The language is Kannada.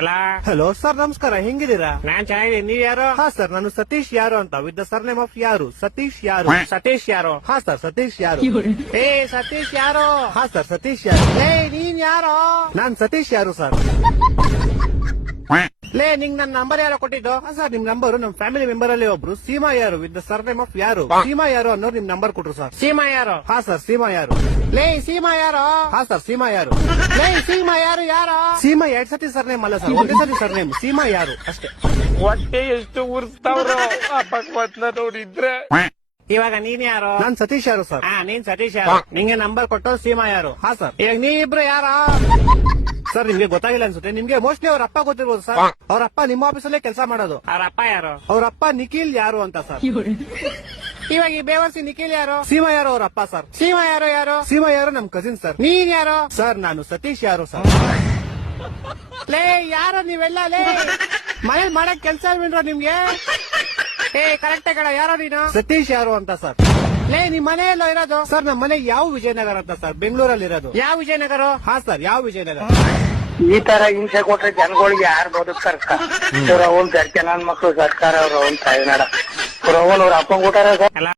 ಅಲ್ಲ ಹಲೋ ಸರ್, ನಮಸ್ಕಾರ. ಹೆಂಗಿದ್ದೀರಾ? ನಾನ್ ಚೆನ್ನಾಗಿದ್ದೀನಿ. ನೀವ್ ಯಾರು? ಹಾ ಸರ್, ನಾನು ಸತೀಶ್ ಯಾರು ಅಂತ, ವಿತ್ ದ ಸರ್ನೇಮ್ ಆಫ್ ಯಾರು. ಸತೀಶ್ ಯಾರು. ಸತೀಶ್ ಯಾರು? ಹಾ ಸರ್, ಸತೀಶ್ ಯಾರು. ಏ ಸತೀಶ್ ಯಾರು? ಹಾ ಸರ್, ಸತೀಶ್ ಯಾರು. ಏ ನೀನ್ ಯಾರು? ನಾನ್ ಸತೀಶ್ ಯಾರು ಸರ್. ಲೇ ನಿಂಗ್ ನನ್ ನಂಬರ್ ಯಾರೋ ಕೊಟ್ಟಿದ್ದು? ಹಾ ಸರ್, ನಿಮ್ ನಂಬರ್ ನಮ್ ಫ್ಯಾಮಿಲಿ ಮೆಂಬರ್ ಅಲ್ಲಿ ಒಬ್ರು ಸೀಮಾ ಯಾರು ವಿತ್ ದ ಸರ್ನೇಮ್ ಆಫ್ ಯಾರು. ಸೀಮಾ ಯಾರು ಅನ್ನೋರು ನಿಮ್ ನಂಬರ್ ಕೊಟ್ರು ಸರ್. ಸೀಮಾ ಯಾರು? ಹಾ ಸರ್, ಸೀಮಾ ಯಾರು. ಲೇ ಸೀಮಾ ಯಾರು? ಹಾ ಸರ್, ಸೀಮಾ ಯಾರು. ಲೇ ಸೀಮಾ ಯಾರು? ಯಾರು? ಸೀಮಾ 2 ಸತಿ ಸರ್ನೇಮ್ ಅಲ್ಲ ಸರ್, ಒಂದೇ ಸತಿ ಸರ್ನೇಮ್. ಸೀಮಾ ಯಾರು ಅಷ್ಟೇ. ಹೊಟ್ಟೆ ಎಷ್ಟು ಉರ್ಸ್ತಾವ್ರು ಆ ಭಗವತ್ನ ನೋಡಿದ್ರೆ. ಇವಾಗ ನೀನ್ ಯಾರು? ನಾನ್ ಸತೀಶ್ ಯಾರು ಸರ್. ಹಾ ನೀನ್ ಸತೀಶ್ ಯಾರು? ನಿಂಗೆ ನಂಬರ್ ಕೊಟ್ಟು ಸೀಮಾ ಯಾರು? ಹಾ ಸರ್. ಈಗ ನೀ ಇಬ್ರು ಯಾರ? ಸರ್, ನಿಮ್ಗೆ ಗೊತ್ತಾಗಿಲ್ಲ ಅನ್ಸುತ್ತೆ. ನಿಮ್ಗೆ ಮೋಸ್ಟ್ಲಿ ಅವ್ರ ಅಪ್ಪ ಗೊತ್ತಿರ್ಬೋದು ಸರ್. ಅವ್ರ ಅಪ್ಪ ನಿಮ್ಮ ಆಫೀಸಲ್ಲೇ ಕೆಲಸ ಮಾಡೋದು. ಅವ್ರ ಅಪ್ಪ ಯಾರು? ಅವ್ರ ಅಪ್ಪ ನಿಖಿಲ್ ಯಾರು ಅಂತ ಸರ್. ಇವಾಗ ಈ ಬೇವರ್ಸಿ ನಿಖಿಲ್ ಯಾರು? ಸೀಮಾ ಯಾರು ಅವ್ರ ಅಪ್ಪ ಸರ್. ಸೀಮಾ ಯಾರು? ಯಾರು? ಸೀಮಾ ಯಾರು ನಮ್ ಕಸಿನ್ ಸರ್. ನೀನ್ ಯಾರು? ಸರ್, ನಾನು ಸತೀಶ್ ಯಾರು ಸರ್. ಲೇ ಯಾರು ನೀವೆಲ್ಲ? ಲೇ ಮನೇಲಿ ಮಾಡಕ್ ಕೆಲ್ಸ ಬಿಡ್ರ ನಿಮ್ಗೆ? ಏ ಕರೆಕ್ಟ್ ಕಡ ಯಾರೋ ನೀನು? ಸತೀಶ್ ಯಾರು ಅಂತ ಸರ್. ಲೇ ನಿಮ್ ಮನೆ ಎಲ್ಲೋ ಇರೋದು? ಸರ್, ನಮ್ಮ ಮನೆ ಯಾವ ವಿಜಯನಗರ ಅಂತ ಸರ್, ಬೆಂಗಳೂರಲ್ಲಿ ಇರೋದು. ಯಾವ ವಿಜಯನಗರ? ಹಾ ಸರ್, ಯಾವ ವಿಜಯನಗರ. ಈ ತರ ಹಿಂಸೆ ಕೊಟ್ರೆ ಜನಗಳಿಗೆ ಯಾರು ಬದುಕ್ತಾರ? ಅವ್ರ ಅವನ್ ನನ್ ಮಕ್ಳು ಸರ್ಕಾರ ಅವ್ರ ಅವನ್ ತಾಯಿನಾಡ ಅವ್ರ ಅವನ್ ಅವ್ರ ಅಪ್ಪಂಗ್ ಕೊಟ್ಟಾರ. ಅಲ್ಲ